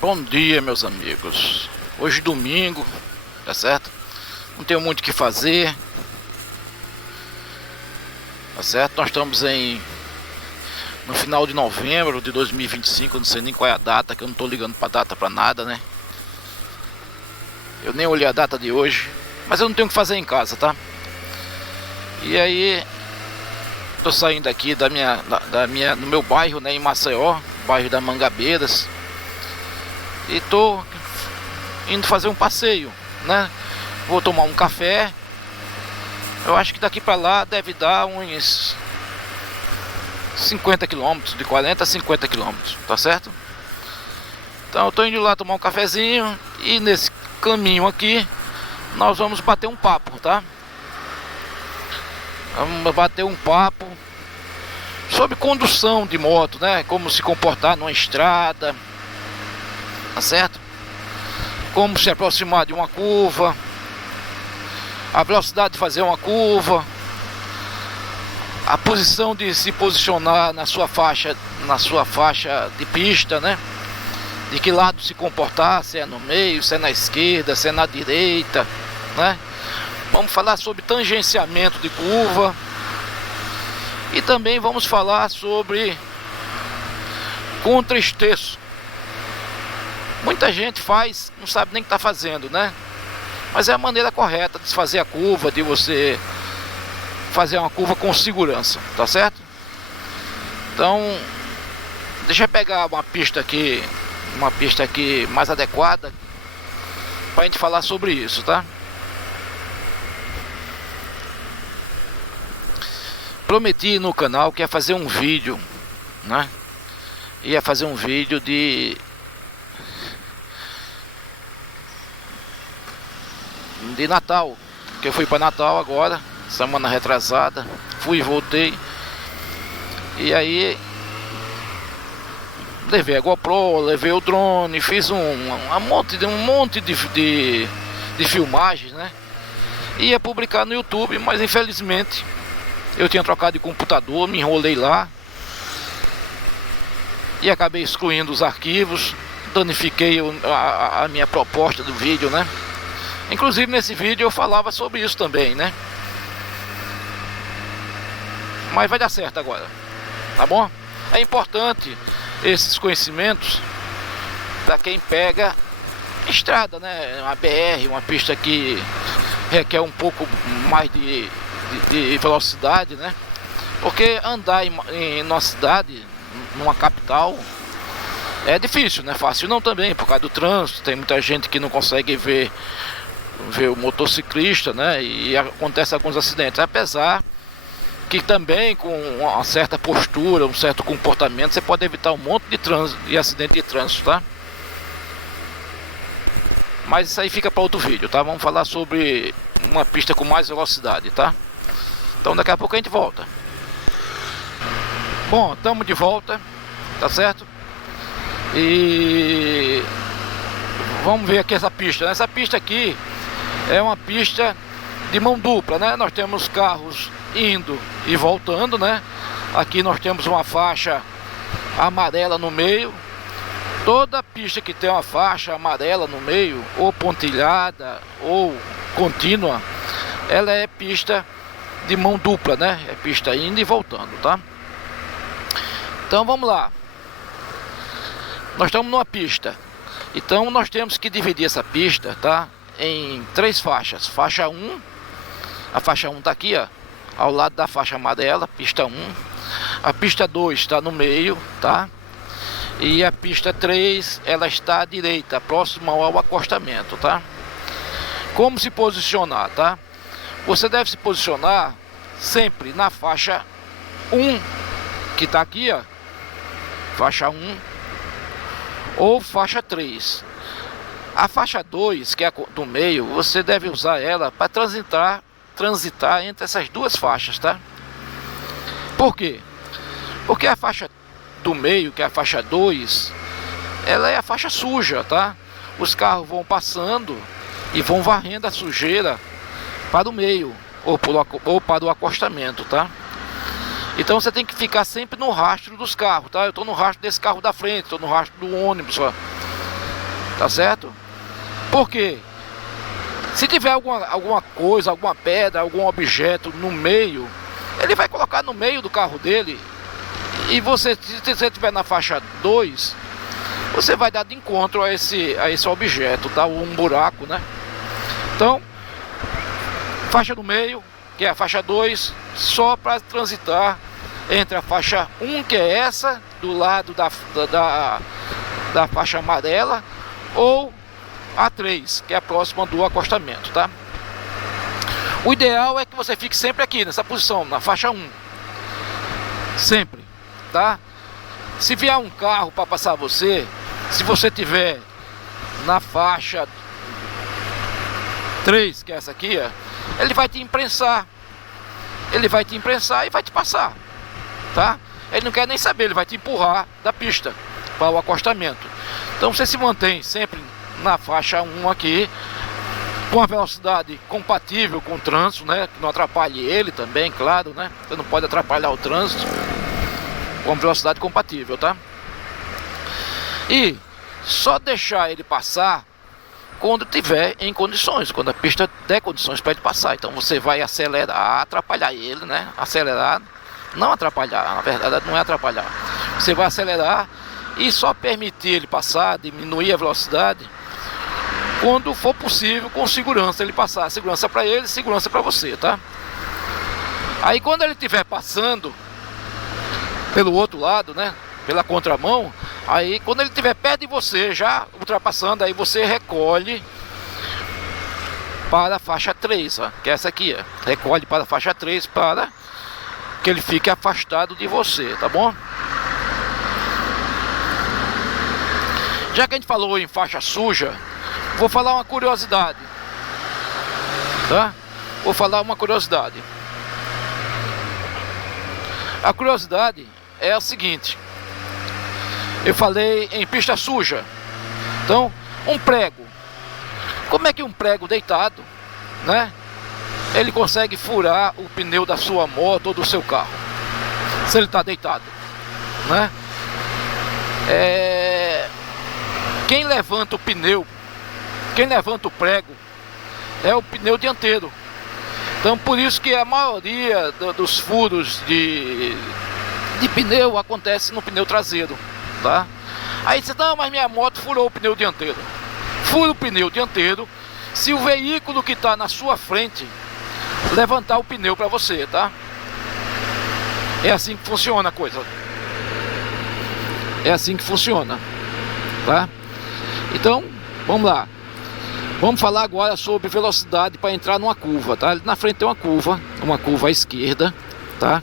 Bom dia, meus amigos. Hoje domingo, tá certo? Não tenho muito o que fazer, tá certo? Nós estamos no final de novembro de 2025, eu não sei nem qual é a data, que eu não tô ligando pra data pra nada, né? Eu nem olhei a data de hoje, mas eu não tenho o que fazer em casa, tá? E aí, tô saindo aqui no meu bairro, né, em Maceió, bairro da Mangabeiras, e tô indo fazer um passeio, né? Vou tomar um café. Eu acho que daqui pra lá deve dar uns 50 quilômetros, de 40 a 50 quilômetros, tá certo? Então eu tô indo lá tomar um cafezinho e nesse caminho aqui nós vamos bater um papo, tá? Vamos bater um papo sobre condução de moto, né? Como se comportar numa estrada, tá certo? Como se aproximar de uma curva, a velocidade de fazer uma curva, a posição de se posicionar na sua faixa de pista, né? De que lado se comportar, se é no meio, se é na esquerda, se é na direita, né? Vamos falar sobre tangenciamento de curva e também vamos falar sobre contra-esteço. Muita gente faz, não sabe nem o que está fazendo, né? Mas é a maneira correta de se fazer a curva, de você fazer uma curva com segurança, tá certo? Então, deixa eu pegar uma pista aqui mais adequada para a gente falar sobre isso, tá? Prometi no canal que ia fazer um vídeo, né? Ia fazer um vídeo de Natal, que eu fui para Natal agora, semana retrasada, fui e voltei. E aí levei a GoPro, levei o drone, fiz um monte de filmagens, né? Ia publicar no YouTube, mas infelizmente eu tinha trocado de computador, me enrolei lá e acabei excluindo os arquivos, danifiquei a minha proposta do vídeo, né? Inclusive nesse vídeo eu falava sobre isso também, né? Mas vai dar certo agora, tá bom? É importante esses conhecimentos para quem pega estrada, né? Uma BR, uma pista que requer um pouco mais de velocidade, né? Porque andar em uma cidade, numa capital, é difícil, não é fácil não também, por causa do trânsito. Tem muita gente que não consegue ver o motociclista, né? E acontece alguns acidentes, apesar que também com uma certa postura, um certo comportamento, você pode evitar um monte de acidente de trânsito, tá? Mas isso aí fica para outro vídeo, tá? Vamos falar sobre uma pista com mais velocidade, tá? Então daqui a pouco a gente volta. Bom, estamos de volta, tá certo? E vamos ver aqui essa pista. Essa pista aqui é uma pista de mão dupla, né? Nós temos carros indo e voltando, né? Aqui nós temos uma faixa amarela no meio. Toda pista que tem uma faixa amarela no meio, ou pontilhada ou contínua, ela é pista de mão dupla, né? É pista indo e voltando, tá? Então vamos lá. Nós estamos numa pista. Então nós temos que dividir essa pista, tá? Em 3 faixas. Faixa 1, a faixa 1 tá aqui, ó, ao lado da faixa amarela, pista 1. A pista 2 está no meio, tá? E a pista 3, ela está à direita, próxima ao acostamento, tá? Como se posicionar, tá? Você deve se posicionar sempre na faixa 1, que tá aqui, ó, faixa 1, ou faixa 3. A faixa 2, que é a do meio, você deve usar ela para transitar entre essas duas faixas, tá? Por quê? Porque a faixa do meio, que é a faixa 2, ela é a faixa suja, tá? Os carros vão passando e vão varrendo a sujeira para o meio ou para o acostamento, tá? Então você tem que ficar sempre no rastro dos carros, tá? Eu estou no rastro desse carro da frente, estou no rastro do ônibus, ó. Tá certo? Por quê? Se tiver alguma coisa, alguma pedra, algum objeto no meio, ele vai colocar no meio do carro dele. E você, se você estiver na faixa 2, você vai dar de encontro a esse objeto, tá? Um buraco, né? Então, faixa do meio, que é a faixa 2, só para transitar entre a faixa 1, que é essa, do lado da faixa amarela, ou a 3, que é a próxima do acostamento, tá? O ideal é que você fique sempre aqui, nessa posição, na faixa 1. Sempre, tá? Se vier um carro para passar você, se você tiver na faixa 3, que é essa aqui, ó, ele vai te imprensar. Ele vai te imprensar e vai te passar, tá? Ele não quer nem saber, ele vai te empurrar da pista para o acostamento. Então você se mantém sempre na faixa 1 aqui, com a velocidade compatível com o trânsito, né? Que não atrapalhe ele também, claro, né? Você não pode atrapalhar o trânsito, com velocidade compatível, tá? E só deixar ele passar quando tiver em condições, quando a pista der condições para ele passar. Então você vai acelerar, atrapalhar ele, né? Acelerar, não atrapalhar, na verdade não é atrapalhar. Você vai acelerar e só permitir ele passar, diminuir a velocidade quando for possível, com segurança ele passar. Segurança para ele, segurança para você, tá? Aí quando ele estiver passando pelo outro lado, né? Pela contramão, aí quando ele estiver perto de você, já ultrapassando, aí você recolhe para a faixa 3, ó, que é essa aqui, ó. Recolhe para a faixa 3 para que ele fique afastado de você, tá bom? Já que a gente falou em faixa suja, vou falar uma curiosidade, tá? Vou falar uma curiosidade. A curiosidade é a seguinte: eu falei em pista suja. Então, um prego. Como é que um prego deitado, né? Ele consegue furar o pneu da sua moto ou do seu carro? Se ele está deitado, né? Quem levanta o pneu, quem levanta o prego, é o pneu dianteiro. Então, por isso que a maioria dos furos de pneu acontece no pneu traseiro, tá? Aí você, não, mas minha moto furou o pneu dianteiro. Fura o pneu dianteiro se o veículo que está na sua frente levantar o pneu para você, tá? É assim que funciona a coisa. É assim que funciona, tá? Então, vamos lá. Vamos falar agora sobre velocidade para entrar numa curva, tá? Ali na frente tem uma curva à esquerda, tá?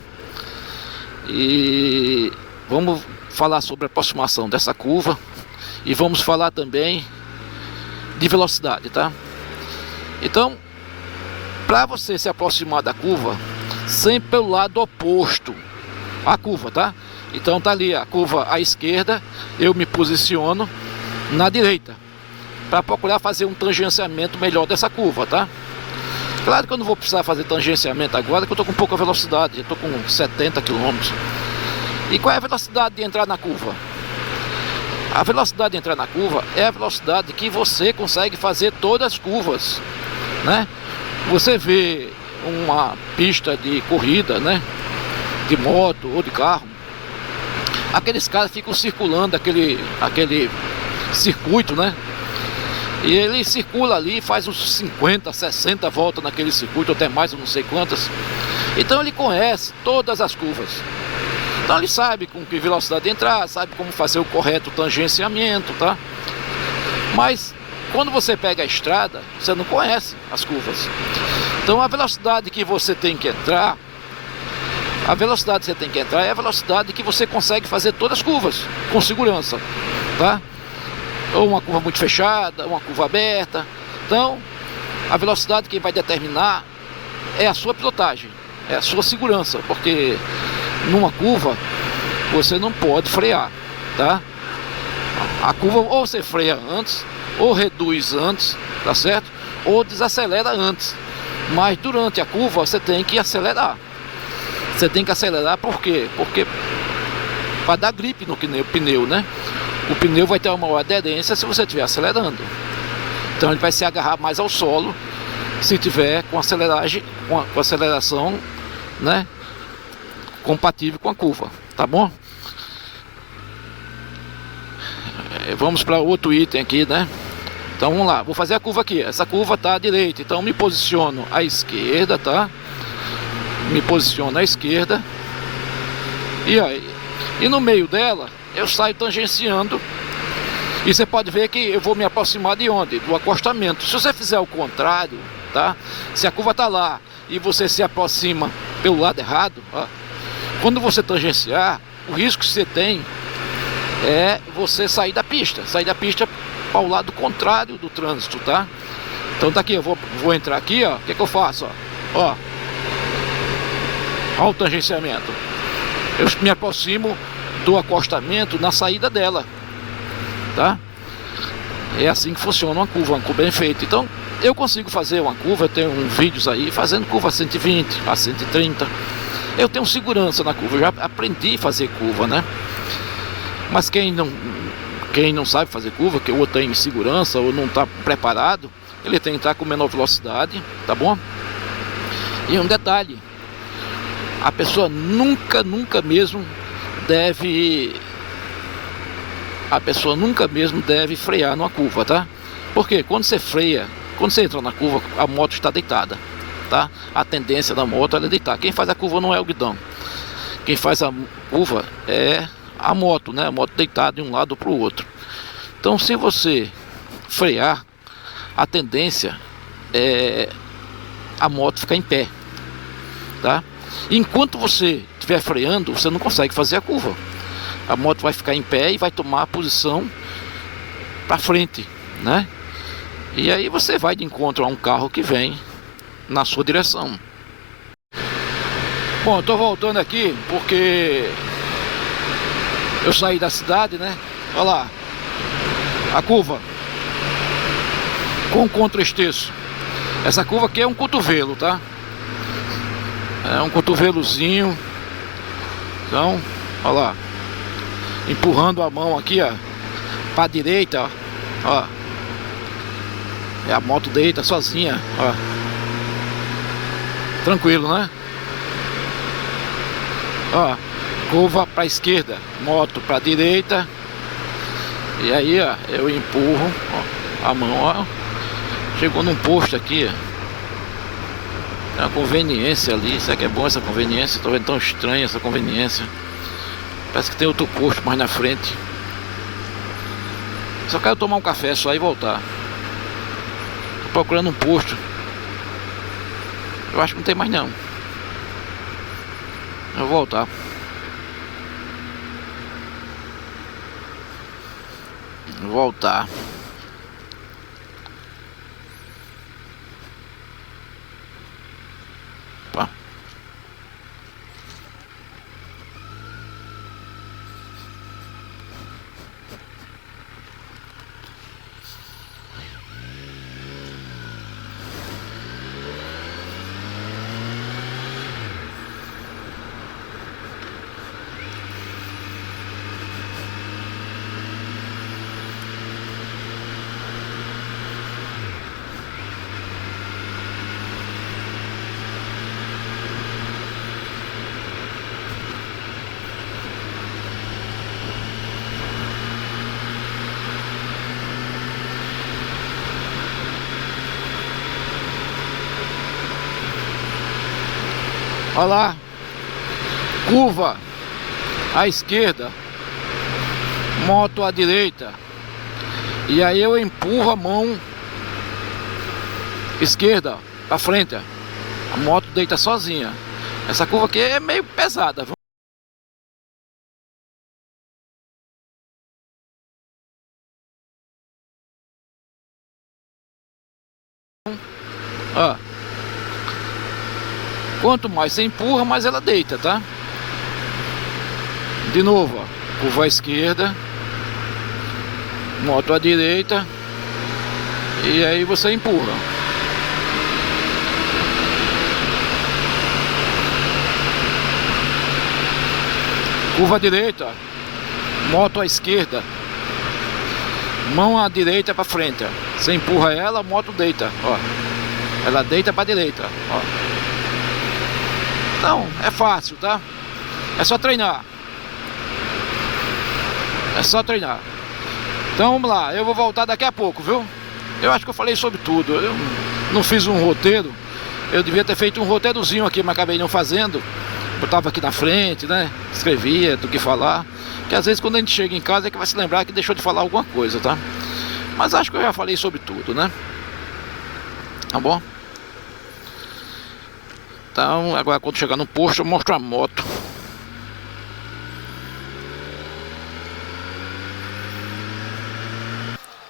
E vamos falar sobre a aproximação dessa curva e vamos falar também de velocidade, tá? Então, para você se aproximar da curva, sempre pelo lado oposto à curva, tá? Então tá ali a curva à esquerda, eu me posiciono na direita para procurar fazer um tangenciamento melhor dessa curva, tá? Claro que eu não vou precisar fazer tangenciamento agora, que eu tô com pouca velocidade, eu tô com 70 km. E qual é a velocidade de entrar na curva? A velocidade de entrar na curva é a velocidade que você consegue fazer todas as curvas, né? Você vê uma pista de corrida, né? De moto ou de carro, aqueles caras ficam circulando aquele circuito, né? E ele circula ali, faz uns 50, 60 voltas naquele circuito, até mais, eu não sei quantas. Então ele conhece todas as curvas. Então ele sabe com que velocidade entrar, sabe como fazer o correto tangenciamento, tá? Mas quando você pega a estrada, você não conhece as curvas. Então a velocidade que você tem que entrar, é a velocidade que você consegue fazer todas as curvas com segurança, tá? Ou uma curva muito fechada, uma curva aberta. Então, a velocidade que vai determinar é a sua pilotagem, é a sua segurança, porque numa curva você não pode frear, tá? A curva ou você freia antes, ou reduz antes, tá certo? Ou desacelera antes. Mas durante a curva você tem que acelerar. Você tem que acelerar, por quê? Porque para dar gripe no pneu, né? O pneu vai ter uma maior aderência se você estiver acelerando. Então ele vai se agarrar mais ao solo se tiver com aceleragem, com aceleração, né, compatível com a curva, tá bom? Vamos para outro item aqui, né? Então vamos lá, vou fazer a curva aqui. Essa curva tá à direita, então me posiciono à esquerda, tá? Me posiciono à esquerda. E aí, e no meio dela eu saio tangenciando. E você pode ver que eu vou me aproximar de onde? Do acostamento. Se você fizer o contrário, tá? Se a curva tá lá e você se aproxima pelo lado errado, ó, quando você tangenciar, o risco que você tem é você sair da pista para o lado contrário do trânsito, tá? Então tá aqui, eu vou entrar aqui, ó. O que eu faço, ó? Ó o tangenciamento. Eu me aproximo do acostamento na saída dela, tá? É assim que funciona uma curva bem feita. Então eu consigo fazer uma curva, eu tenho uns vídeos aí fazendo curva a 120, a 130. Eu tenho segurança na curva, eu já aprendi a fazer curva, né? Mas quem não sabe fazer curva, que ou tem insegurança ou não está preparado, ele tem que estar com menor velocidade, tá bom? E um detalhe, a pessoa nunca mesmo deve frear numa curva, tá? Porque quando você freia, quando você entra na curva, a moto está deitada, tá? A tendência da moto é deitar. Quem faz a curva não é o guidão. Quem faz a curva é a moto, né? A moto deitada de um lado para o outro. Então, se você frear, a tendência é a moto ficar em pé, tá? Enquanto você estiver freando, você não consegue fazer a curva. A moto vai ficar em pé e vai tomar a posição para frente, né? E aí você vai de encontro a um carro que vem na sua direção. Bom, eu tô voltando aqui porque eu saí da cidade, né? Olha lá, a curva com contra-esteço. Essa curva aqui é um cotovelo, tá? É um cotovelozinho. Então, olha lá, empurrando a mão aqui, ó, para direita, ó. E a moto deita sozinha, ó. Tranquilo, né? Ó, curva para esquerda, moto para direita. E aí, ó, eu empurro, ó, a mão, ó. Chegou num posto aqui, ó. Tem uma conveniência ali. Será que é bom essa conveniência? Tô vendo tão estranha essa conveniência. Parece que tem outro posto mais na frente. Só quero tomar um café só e voltar. Tô procurando um posto. Eu acho que não tem mais não. Eu vou voltar. Vou voltar. Opa. Olha lá, curva à esquerda, moto à direita. E aí eu empurro a mão esquerda para frente. A moto deita sozinha. Essa curva aqui é meio pesada, viu? Ó. Quanto mais você empurra, mais ela deita, tá? De novo, ó, curva à esquerda, moto à direita, e aí você empurra. Curva à direita, moto à esquerda. Mão à direita para frente, ó. Você empurra ela, a moto deita, ó. Ela deita para direita, ó. Então, é fácil, tá? É só treinar. É só treinar. Então vamos lá, eu vou voltar daqui a pouco, viu? Eu acho que eu falei sobre tudo. Eu não fiz um roteiro. Eu devia ter feito um roteirozinho aqui, mas acabei não fazendo. Eu tava aqui na frente, né? Escrevia do que falar. Que às vezes quando a gente chega em casa é que vai se lembrar que deixou de falar alguma coisa, tá? Mas acho que eu já falei sobre tudo, né? Tá bom? Então, agora quando chegar no posto eu mostro a moto.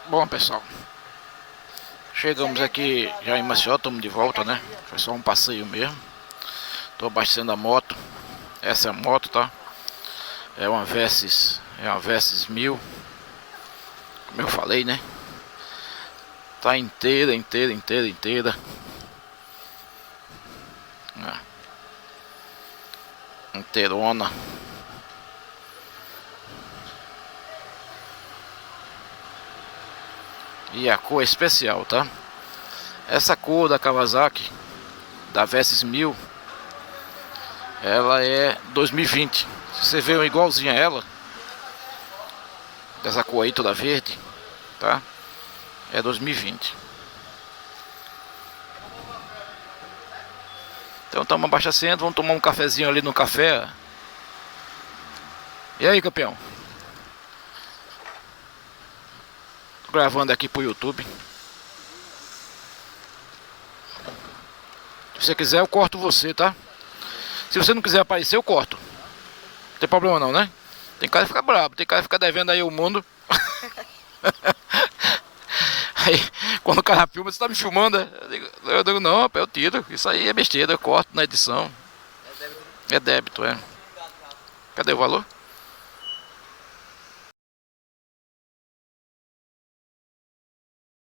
Bom, pessoal, chegamos aqui já em Maceió, estamos de volta, né? Foi só um passeio mesmo. Tô abastecendo a moto. Essa é a moto, tá? É uma Versys 1000. Como eu falei, né? Tá inteira. Inteirona. E a cor é especial, tá? Essa cor da Kawasaki, da Versys 1000, ela é 2020. Se você vê igualzinha a ela, dessa cor aí toda verde, tá? É 2020. Então estamos abastecendo, vamos tomar um cafezinho ali no café. E aí, campeão? Tô gravando aqui pro YouTube. Se você quiser eu corto você, tá? Se você não quiser aparecer eu corto. Não tem problema não, né? Tem cara que fica brabo, tem cara que fica devendo aí o mundo. Aí, quando o cara filma, você tá me filmando, né? Eu digo, não, eu tiro. Isso aí é besteira, eu corto na edição. É débito, é. Cadê o valor?